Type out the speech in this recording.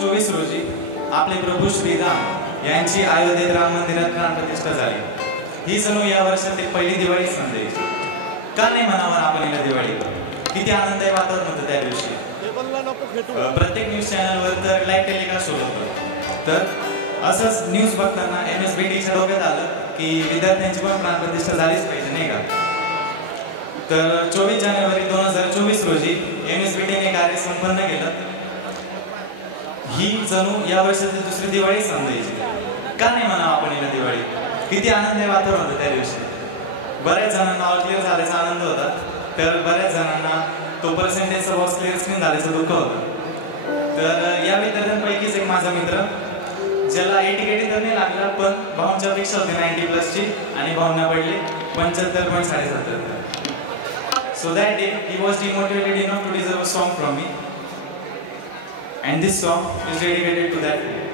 24 रोजी आपले प्रभू श्रीराम यांची अयोध्येत राम मंदिरात प्राणप्रतिष्ठा झाली। ही जणू या वर्षातील पहिली दिवाळी समजायची। का नाही म्हणावं आपण हिला दिवाळी? किती आनंदायी वातावरण होतं त्या दिवशी। प्रत्येक न्यूज चॅनलवर तर लाईव्ह टेलिकास्ट होत होतं। तर असंच न्यूज बघताना MSBDच्या डोक्यात आलं की विद्यार्थ्यांची पण प्राणप्रतिष्ठा झालीच पाहिजे, नाही का? तर 24 जानेवारी 2024 रोजी MSBDने कार्य संपन्न केलं। ही जणू या वर्षाची दुसरी दिवाळी समजायची। का नाही म्हणावं आपण हिला दिवाळी? किती आनंदायी वातावरण होतं त्या दिवशी। बऱ्याच जणांना ऑल क्लिअर झाल्याचा आनंद होता, तर बऱ्याच जणांना तो पर्सेंटेजचा बॉक्स क्लिअर स्क्रीन झाल्याचं दुःख होतं। तर या विद्यार्थ्यांपैकीच एक माझा मित्र, ज्याला 80 तर नाही लागला, पण भाऊंच्या अपेक्षा होती 90+ची आणि भाऊंना पडले 75.77. So that day he was demotivated enough to deserve a song from me, and this song is dedicated to that day.